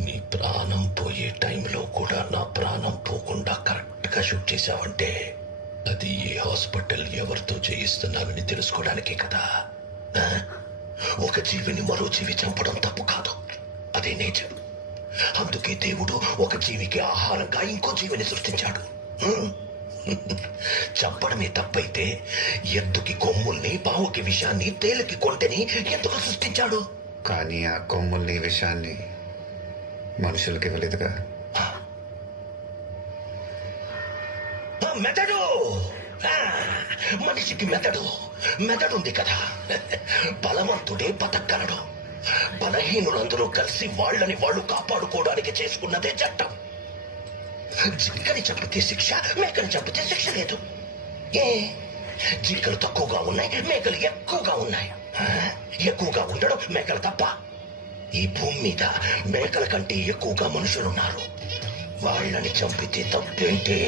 నీ ప్రాణం పోయే టైంలో కూడా నా ప్రాణం పోకుండా కరెక్ట్ గా షూట్ చేశావంటే అది ఏ హాస్పిటల్ ఎవరితో చేయిస్తున్నానని తెలుసుకోవడానికే కదా. ఆ? ఒక జీవిని మరో జీవి చంపడం తప్పు కాదు, అదే నేచర్. అందుకే దేవుడు ఒక జీవికి ఆహారంగా ఇంకో జీవిని సృష్టించాడు. చంపడమే తప్పైతే ఎద్దుకి కొమ్ముల్ని, పావుకి విషాన్ని, తేలికి కొంటెని ఎందుకు సృష్టించాడు? కానీ ఆ కొమ్ముల్ని విషయాన్ని మనుషులకి ఇవ్వలేదుగా. మెదడు, మనిషికి మెదడుంది కదా. బలవంతుడే బతకగలడు. బలహీనులందరూ కలిసి వాళ్ళని వాళ్ళు కాపాడుకోవడానికి చేసుకున్నదే చట్టం. జింకని చంపితే శిక్ష, మేకని చంపితే శిక్ష లేదు. ఏ జింకలు తక్కువగా ఉన్నాయి, మేకలు ఎక్కువగా ఉన్నాయి. ఎక్కువగా ఉండడం మేకలు తప్ప. ఈ భూమి మీద మేకల కంటే ఎక్కువగా మనుషులున్నారు. వాళ్ళని చంపితే తప్పేంటి?